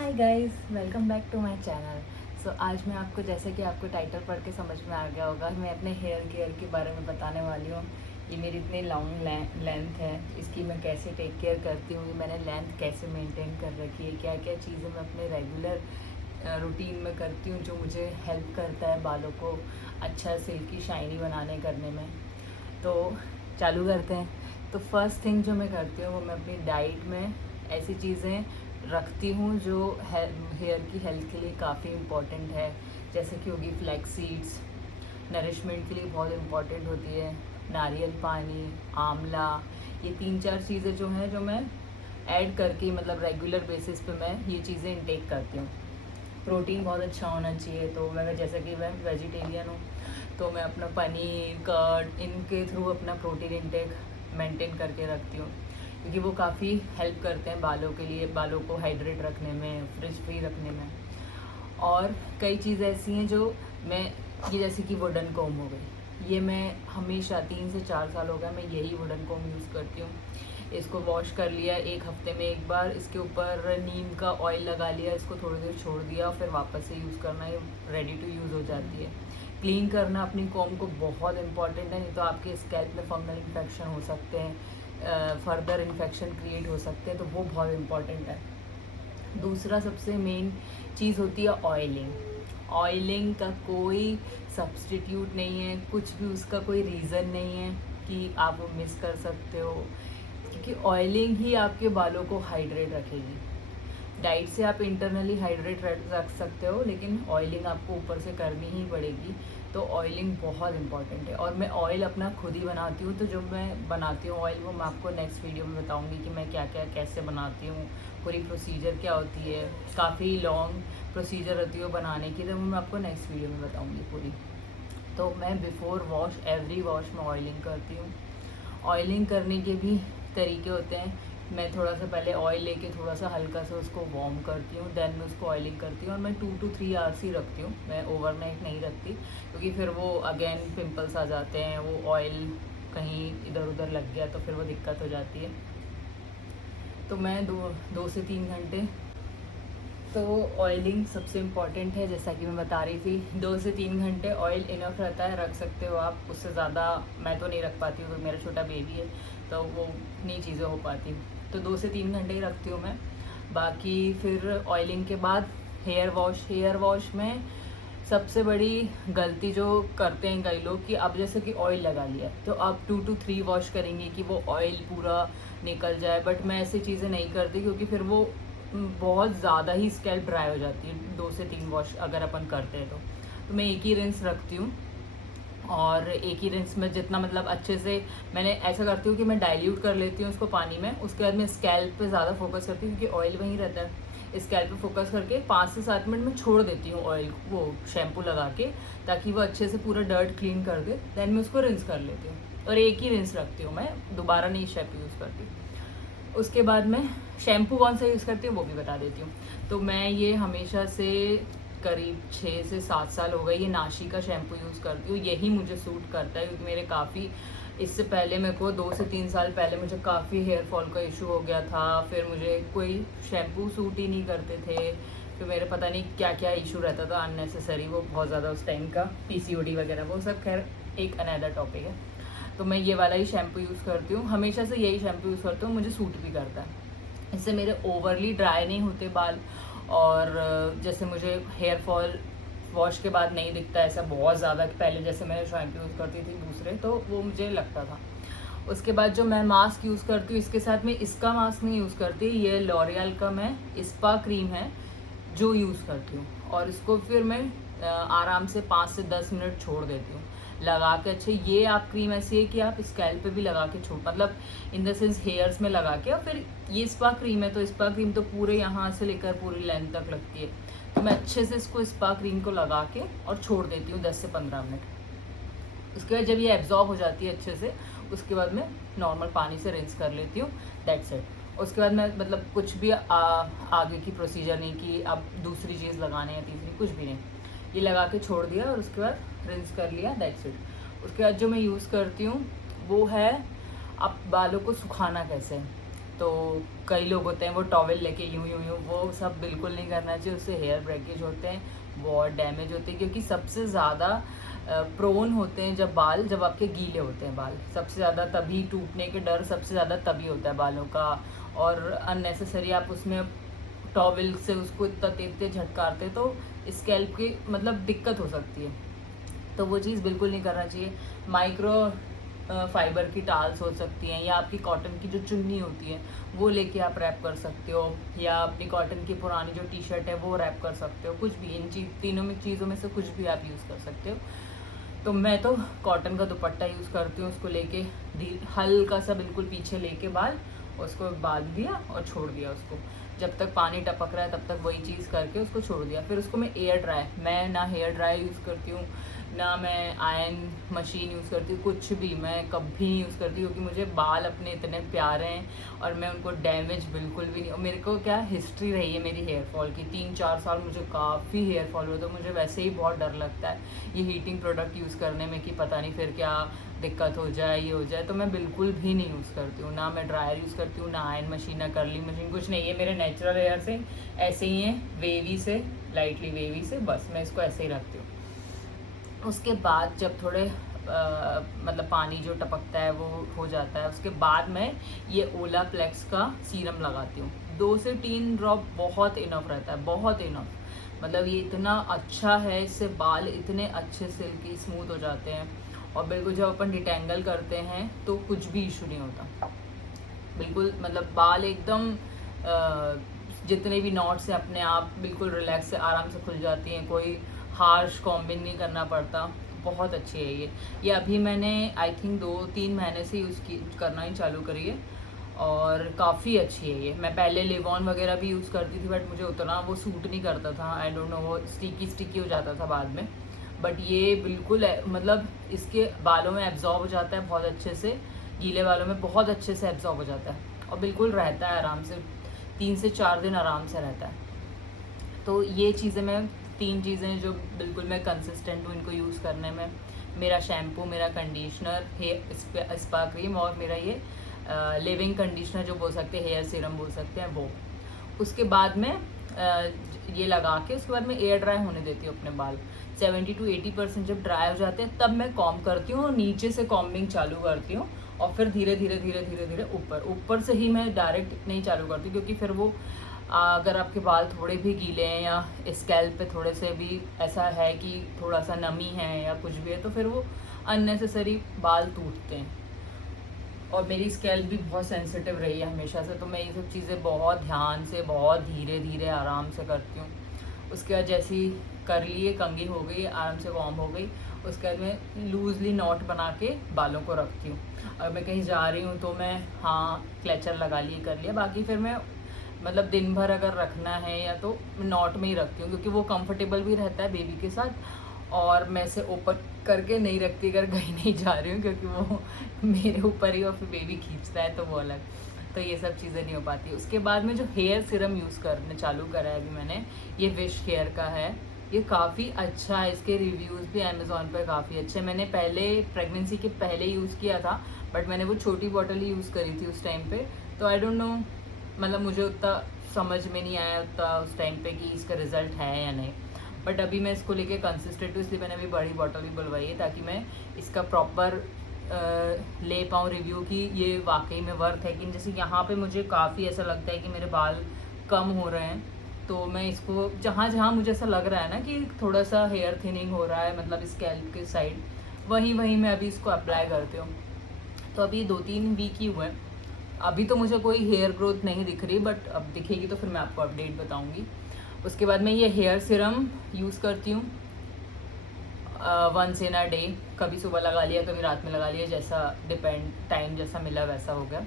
Hi guys, welcome back to my channel. So आज मैं आपको, जैसे कि आपको टाइटल पढ़ के समझ में आ गया होगा, मैं अपने हेयर केयर के बारे में बताने वाली हूँ। ये मेरी इतनी लॉन्ग लेंथ है, इसकी मैं कैसे टेक केयर करती हूँ, मैंने लेंथ कैसे मेंटेन कर रखी है, क्या क्या चीज़ें मैं अपने रेगुलर रूटीन में करती हूँ जो मुझे हेल्प करता है बालों को अच्छा सिल्की शाइनी बनाने करने में। तो चालू करते हैं। तो फर्स्ट थिंग जो मैं करती हूँ वो मैं अपनी डाइट में ऐसी चीज़ें रखती हूँ जो हेयर की हेल्थ के लिए काफ़ी इम्पॉर्टेंट है। जैसे कि होगी फ्लैक्स सीड्स, नरिशमेंट के लिए बहुत इम्पॉर्टेंट होती है। नारियल पानी, आंवला, ये 3-4 चीज़ें जो हैं जो मैं ऐड करके, मतलब रेगुलर बेसिस पे मैं ये चीज़ें इंटेक करती हूँ। प्रोटीन बहुत अच्छा होना चाहिए, तो मैं, जैसे कि मैं वेजिटेरियन हूँ, तो मैं अपना पनीर, कर्ड, इनके थ्रू अपना प्रोटीन इंटेक मेंटेन करके रखती हूँ, क्योंकि वो काफ़ी हेल्प करते हैं बालों के लिए, बालों को हाइड्रेट रखने में, फ्रिज फ्री रखने में। और कई चीज़ ऐसी हैं जो मैं, ये जैसे कि वुडन कॉम हो गई, ये मैं हमेशा 3 से 4 साल हो गया मैं यही वुडन कॉम यूज़ करती हूँ। इसको वॉश कर लिया एक हफ्ते में एक बार, इसके ऊपर नीम का ऑयल लगा लिया, इसको थोड़ी देर छोड़ दिया, फिर वापस से यूज़ करना, ये रेडी टू यूज़ हो जाती है। क्लीन करना अपनी कॉम को बहुत इंपॉर्टेंट है, नहीं तो आपके स्कैल्प में फंगल इन्फेक्शन हो सकते हैं, फर्दर इन्फेक्शन क्रिएट हो सकते हैं, तो वो बहुत इम्पॉर्टेंट है। दूसरा सबसे मेन चीज़ होती है ऑयलिंग। ऑयलिंग का कोई सब्स्टिट्यूट नहीं है, कुछ भी उसका कोई रीज़न नहीं है कि आप वो मिस कर सकते हो, क्योंकि ऑयलिंग ही आपके बालों को हाइड्रेट रखेगी। डाइट से आप इंटरनली हाइड्रेट रख सकते हो, लेकिन ऑयलिंग आपको ऊपर से करनी ही पड़ेगी। तो ऑयलिंग बहुत इंपॉर्टेंट है, और मैं ऑयल अपना खुद ही बनाती हूँ। तो जो मैं बनाती हूँ ऑयल, वो मैं आपको नेक्स्ट वीडियो में बताऊँगी कि मैं क्या क्या कैसे बनाती हूँ, पूरी प्रोसीजर क्या होती है। काफ़ी लॉन्ग प्रोसीजर होती है वो बनाने की, तो वो मैं आपको नेक्स्ट वीडियो में बताऊँगी पूरी। तो मैं बिफ़ोर वॉश, एवरी वॉश में ऑयलिंग करती हूँ। ऑयलिंग करने के भी तरीके होते हैं। मैं थोड़ा सा पहले ऑयल लेके थोड़ा सा हल्का सा उसको वार्म करती हूँ, देन मैं उसको ऑयलिंग करती हूँ, और मैं 2 to 3 आवर्स ही रखती हूँ, मैं ओवरनाइट नहीं रखती, क्योंकि फिर वो अगेन पिंपल्स आ जाते हैं, वो ऑयल कहीं इधर उधर लग गया तो फिर वो दिक्कत हो जाती है। तो मैं 2 से 3 घंटे, तो ऑयलिंग सबसे इम्पॉर्टेंट है, जैसा कि मैं बता रही थी। 2 से 3 घंटे ऑयल इनफ रहता है, रख सकते हो आप, उससे ज़्यादा मैं तो नहीं रख पाती हूँ, तो मेरा छोटा बेबी है तो वो नहीं चीज़ें हो पाती। तो 2 से 3 घंटे ही रखती हूँ मैं। बाकी फिर ऑयलिंग के बाद हेयर वॉश में सबसे बड़ी गलती जो करते हैं कई लोग, कि अब जैसे कि ऑयल लगा लिया तो आप 2 to 3 वॉश करेंगे कि वो ऑयल पूरा निकल जाए, बट मैं ऐसी चीज़ें नहीं करती, क्योंकि फिर वो बहुत ज़्यादा ही स्कैल्प ड्राई हो जाती है 2 से 3 वॉश अगर अपन करते हैं तो मैं एक ही रिंस रखती हूँ, और एक ही रिंस में जितना, मतलब अच्छे से मैंने ऐसा करती हूँ कि मैं डाइल्यूट कर लेती हूँ उसको पानी में, उसके बाद मैं स्कैल्प पे ज़्यादा फोकस करती हूँ, क्योंकि ऑयल वहीं रहता है। स्कैल्प पे फोकस करके 5 से 7 मिनट में छोड़ देती हूँ ऑयल, वो शैम्पू लगा के, ताकि वो अच्छे से पूरा डर्ट क्लीन कर दे, देन मैं उसको रिंस कर लेती हूँ, और एक ही रिंस रखती हूँ, मैं दोबारा नहीं शैम्पू यूज़ करती। उसके बाद मैं शैम्पू कौन सा यूज़ करती हूँ वो भी बता देती हूँ। तो मैं ये हमेशा से करीब 6 से 7 साल हो गए ये नाशी का शैम्पू यूज़ करती हूँ, यही मुझे सूट करता है, क्योंकि मेरे काफ़ी, इससे पहले मेरे को 2 से 3 साल पहले मुझे काफ़ी हेयर फॉल का इशू हो गया था, फिर मुझे कोई शैम्पू सूट ही नहीं करते थे, फिर मेरे पता नहीं क्या क्या इशू रहता था अननेसेसरी, वो बहुत ज़्यादा उस टाइम का, पीसीओडी वगैरह, वो सब खैर एक अनदर टॉपिक है। तो मैं ये वाला ही शैम्पू यूज़ करती हूँ, हमेशा से यही शैम्पू यूज़ करती हूँ, मुझे सूट भी करता है। इससे मेरे ओवरली ड्राई नहीं होते बाल, और जैसे मुझे हेयर फॉल वॉश के बाद नहीं दिखता ऐसा बहुत ज़्यादा, कि पहले जैसे मैं शैम्पू यूज़ करती थी दूसरे, तो वो मुझे लगता था। उसके बाद जो मैं मास्क यूज़ करती हूँ, इसके साथ में इसका मास्क नहीं यूज़ करती, ये लॉरियल का मैं स्पा क्रीम है जो यूज़ करती हूँ, और इसको फिर मैं आराम से 5 से 10 मिनट छोड़ देती हूँ लगा के। अच्छे, ये आप क्रीम ऐसी है कि आप स्कैल्प पे भी लगा के छोड़, मतलब इन द सेंस हेयर्स में लगा के, और फिर ये स्पा क्रीम है, तो स्पा क्रीम तो पूरे यहाँ से लेकर पूरी लेंथ तक लगती है, तो मैं अच्छे से इसको स्पा क्रीम को लगा के और छोड़ देती हूँ 10 से 15 मिनट। उसके बाद जब ये एब्जॉर्ब हो जाती है अच्छे से, उसके बाद मैं नॉर्मल पानी से रिंस कर लेती हूँ, दैट्स इट। उसके बाद मैं, मतलब कुछ भी आगे की प्रोसीजर नहीं कि अब दूसरी चीज़ लगाने या तीसरी, कुछ भी नहीं, ये लगा के छोड़ दिया और उसके बाद रिंस कर लिया, दैट्स इट। उसके बाद जो मैं यूज़ करती हूँ वो है, अब बालों को सुखाना कैसे है। तो कई लोग होते हैं वो टॉवेल लेके यूं यूं यूं, वो सब बिल्कुल नहीं करना चाहिए, उससे हेयर ब्रेकेज होते हैं, बहुत डैमेज होते हैं। क्योंकि सबसे ज़्यादा प्रोन होते हैं जब आपके गीले होते हैं बाल, सबसे ज़्यादा तभी टूटने के डर सबसे ज़्यादा तभी होता है बालों का। और अननेसेसरी आप उसमें टॉवेल से उसको इतना तेज झटकारते तो स्कैल्प की मतलब दिक्कत हो सकती है, तो वो चीज़ बिल्कुल नहीं करना चाहिए। माइक्रो फाइबर की टाल्स हो सकती हैं, या आपकी कॉटन की जो चुन्नी होती है वो लेके आप रैप कर सकते हो, या अपनी कॉटन की पुरानी जो टी शर्ट है वो रैप कर सकते हो, कुछ भी इन तीनों में चीज़ों में से कुछ भी आप यूज़ कर सकते हो। तो मैं तो कॉटन का दुपट्टा यूज़ करती हूँ, उसको लेके हल्का सा बिल्कुल पीछे लेके बाल, उसको बांध दिया और छोड़ दिया उसको, जब तक पानी टपक रहा है तब तक वही चीज़ करके उसको छोड़ दिया। फिर उसको मैं एयर ड्राई, मैं ना हेयर ड्राई यूज़ करती हूँ, ना मैं आयरन मशीन यूज़ करती हूँ, कुछ भी मैं कभी नहीं यूज़ करती, क्योंकि मुझे बाल अपने इतने प्यारे हैं और मैं उनको डैमेज बिल्कुल भी नहीं। और मेरे को क्या हिस्ट्री रही है मेरी हेयर फॉल की, 3-4 साल मुझे काफ़ी हेयर फॉल हुआ, तो मुझे वैसे ही बहुत डर लगता है ये हीटिंग प्रोडक्ट यूज़ करने में कि पता नहीं फिर क्या दिक्कत हो जाए, ये हो जाए, तो मैं बिल्कुल भी नहीं यूज़ करती हूँ। ना मैं ड्रायर यूज़ करती हूँ, ना आयरन मशीन, ना कर्लिंग मशीन, कुछ नहीं है। मेरे नेचुरल हेयर से ऐसे ही हैं, वेवी से, लाइटली वेवी से, बस मैं इसको ऐसे ही रखती हूँ। उसके बाद जब थोड़े मतलब पानी जो टपकता है वो हो जाता है, उसके बाद मैं ये ओला प्लेक्स का सीरम लगाती हूँ। 2 से 3 ड्रॉप बहुत इनफ रहता है, बहुत इनफ। मतलब ये इतना अच्छा है, इससे बाल इतने अच्छे सिल्की स्मूथ हो जाते हैं, और बिल्कुल जब अपन डिटेंगल करते हैं तो कुछ भी इशू नहीं होता, बिल्कुल मतलब बाल एकदम जितने भी नॉट्स हैं अपने आप बिल्कुल रिलैक्स से आराम से खुल जाती हैं, कोई हार्श कॉम्बिंग नहीं करना पड़ता। बहुत अच्छी है ये अभी मैंने आई थिंक 2-3 महीने से यूज़ करना ही चालू करी है, और काफ़ी अच्छी है ये। मैं पहले लेवॉन वगैरह भी यूज़ करती थी, बट मुझे उतना वो सूट नहीं करता था, आई डोंट नो, वो स्टिकी हो जाता था बाद में। बट ये बिल्कुल मतलब इसके बालों में एब्जॉर्ब हो जाता है बहुत अच्छे से, गीले बालों में बहुत अच्छे से एब्जॉर्ब हो जाता है, और बिल्कुल रहता है आराम से, 3 से 4 दिन आराम से रहता है। तो ये चीज़ें मैं 3 चीज़ें जो बिल्कुल मैं कंसिस्टेंट हूँ इनको यूज़ करने में, मेरा शैम्पू, मेरा कंडीशनर, हेयर स्पा क्रीम, और मेरा ये लिविंग कंडीशनर जो बोल सकते हैं, हेयर सीरम बोल सकते हैं वो। उसके बाद में ये लगा के उसके बाद मैं एयर ड्राई होने देती हूँ अपने बाल। 70 to 80% जब ड्राई हो जाते हैं तब मैं कॉम्ब करती हूँ, और नीचे से कॉम्बिंग चालू करती हूँ, और फिर धीरे धीरे ऊपर से ही मैं डायरेक्ट नहीं चालू करती, क्योंकि फिर वो अगर आपके बाल थोड़े भी गीले हैं या स्कैल्प पे थोड़े से भी ऐसा है कि थोड़ा सा नमी है या कुछ भी है, तो फिर वो अननेसेसरी बाल टूटते हैं। और मेरी स्कैल्प भी बहुत सेंसिटिव रही है हमेशा से, तो मैं ये सब चीज़ें बहुत ध्यान से, बहुत धीरे धीरे आराम से करती हूँ। उसके बाद जैसी कर लिए, कंघी हो गई, आराम से वार्म हो गई, उसके बाद मैं लूज़ली नॉट बना के बालों को रखती हूँ। अगर मैं कहीं जा रही हूँ तो मैं हाँ क्लेचर लगा लिए, कर लिया, बाकी फिर मैं मतलब दिन भर अगर रखना है या तो नॉट में ही रखती हूँ, क्योंकि वो कंफर्टेबल भी रहता है बेबी के साथ, और मैं इसे ओपन करके नहीं रखती अगर कहीं नहीं जा रही हूँ, क्योंकि वो मेरे ऊपर ही और फिर बेबी खींचता है तो वो अलग, तो ये सब चीज़ें नहीं हो पाती। उसके बाद में जो हेयर सीरम यूज़ करने चालू करा है अभी मैंने, ये विश केयर का है, ये काफ़ी अच्छा है, इसके रिव्यूज़ भी अमेज़ॉन पर काफ़ी अच्छे। मैंने पहले प्रेगनेंसी के पहले यूज़ किया था, बट मैंने वो छोटी बॉटल ही यूज़ करी थी उस टाइम पे, तो आई डोंट नो, मतलब मुझे उतना समझ में नहीं आया उतना उस टाइम पे कि इसका रिज़ल्ट है या नहीं। बट अभी मैं इसको लेके कंसिस्टेंट हूँ, इसलिए मैंने अभी बड़ी बॉटल भी बुलवाई है, ताकि मैं इसका प्रॉपर ले पाऊँ रिव्यू कि ये वाकई में वर्थ है कि, जैसे यहाँ पे मुझे काफ़ी ऐसा लगता है कि मेरे बाल कम हो रहे हैं, तो मैं इसको जहाँ जहाँ मुझे ऐसा लग रहा है ना कि थोड़ा सा हेयर थिनिंग हो रहा है, मतलब स्कैल्प के साइड, वहीं वहीं मैं अभी इसको अप्लाई करती हूँ। तो अभी 2-3 वीक ही हुए, अभी तो मुझे कोई हेयर ग्रोथ नहीं दिख रही, बट अब दिखेगी तो फिर मैं आपको अपडेट बताऊंगी। उसके बाद मैं ये हेयर सीरम यूज़ करती हूँ वंस इन अ डे, कभी सुबह लगा लिया, कभी रात में लगा लिया, जैसा डिपेंड, टाइम जैसा मिला वैसा हो गया।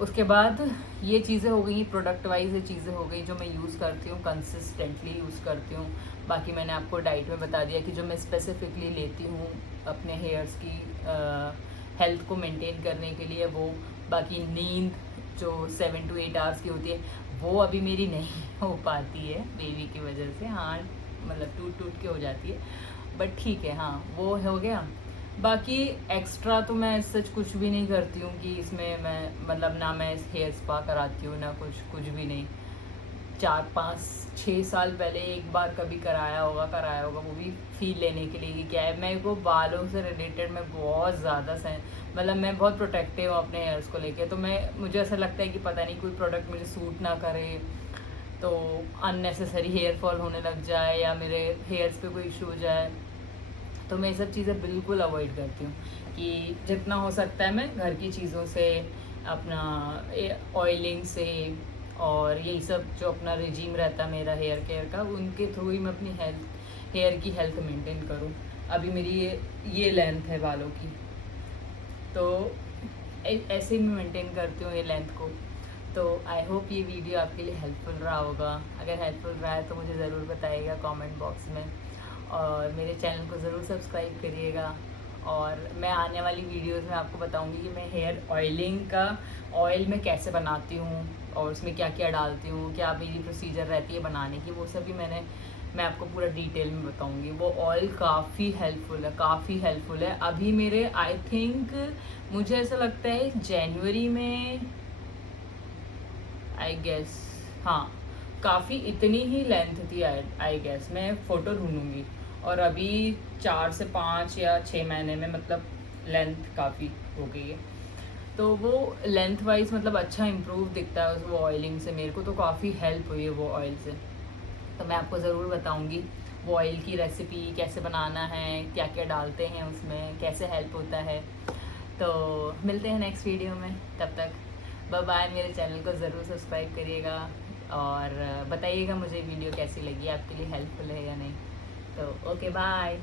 उसके बाद ये चीज़ें हो गई, प्रोडक्ट वाइज ये चीज़ें हो गई जो मैं यूज़ करती हूँ, कंसिस्टेंटली यूज़ करती हूँ। बाकी मैंने आपको डाइट में बता दिया कि जो मैं स्पेसिफिकली लेती हूँ अपने हेयर्स की हेल्थ को मेंटेन करने के लिए, वो। बाकी नींद जो 7 to 8 आवर्स की होती है, वो अभी मेरी नहीं हो पाती है बेबी की वजह से, हाँ मतलब टूट के हो जाती है, बट ठीक है, हाँ वो हो गया। बाकी एक्स्ट्रा तो मैं सच कुछ भी नहीं करती हूँ कि इसमें मैं मतलब ना मैं हेयर स्पा कराती हूँ ना कुछ भी नहीं। 4 5 6 साल पहले एक बार कभी कराया होगा, वो भी फील लेने के लिए कि क्या है। मेरे को बालों से रिलेटेड मैं बहुत ज़्यादा मतलब मैं बहुत प्रोटेक्टिव हूँ अपने हेयर्स को लेके। तो मैं मुझे ऐसा लगता है कि पता नहीं कोई प्रोडक्ट मुझे सूट ना करे तो अननेसेसरी हेयर फॉल होने लग जाए या मेरे हेयर्स पे कोई इशू हो जाए, तो मैं ये सब चीज़ें बिल्कुल अवॉइड करती हूँ कि जितना हो सकता है मैं घर की चीज़ों से, अपना ऑयलिंग से और यही सब जो अपना रिजीम रहता है मेरा हेयर केयर का, उनके थ्रू ही मैं अपनी हेयर की हेल्थ मेंटेन करूँ। अभी मेरी ये लेंथ है बालों की, तो ऐसे ही मैं मेंटेन करती हूँ ये लेंथ को। तो आई होप ये वीडियो आपके लिए हेल्पफुल रहा होगा। अगर हेल्पफुल रहा है तो मुझे ज़रूर बताइएगा कमेंट बॉक्स में, और मेरे चैनल को ज़रूर सब्सक्राइब करिएगा। और मैं आने वाली वीडियोस में आपको बताऊंगी कि मैं हेयर ऑयलिंग का ऑयल मैं कैसे बनाती हूँ और उसमें क्या क्या डालती हूँ, क्या मेरी प्रोसीजर रहती है बनाने की, वो सभी मैं आपको पूरा डिटेल में बताऊंगी। वो ऑयल काफ़ी हेल्पफुल है। अभी मेरे आई थिंक मुझे ऐसा लगता है जनवरी में, आई गेस, हाँ, काफ़ी इतनी ही लेंथ थी आई गेस। मैं फ़ोटो ढूंढूंगी। और अभी 4 से 5 या 6 महीने में मतलब लेंथ काफ़ी हो गई है। तो वो लेंथ वाइज मतलब अच्छा इम्प्रूव दिखता है उस वो ऑयलिंग से। मेरे को तो काफ़ी हेल्प हुई है वो ऑयल से। तो मैं आपको ज़रूर बताऊंगी वो ऑयल की रेसिपी कैसे बनाना है, क्या क्या डालते हैं उसमें, कैसे हेल्प होता है। तो मिलते हैं नेक्स्ट वीडियो में, तब तक बाय बाय। मेरे चैनल को ज़रूर सब्सक्राइब करिएगा और बताइएगा मुझे वीडियो कैसी लगी, आपके लिए हेल्पफुल है या नहीं। तो ओके बाय।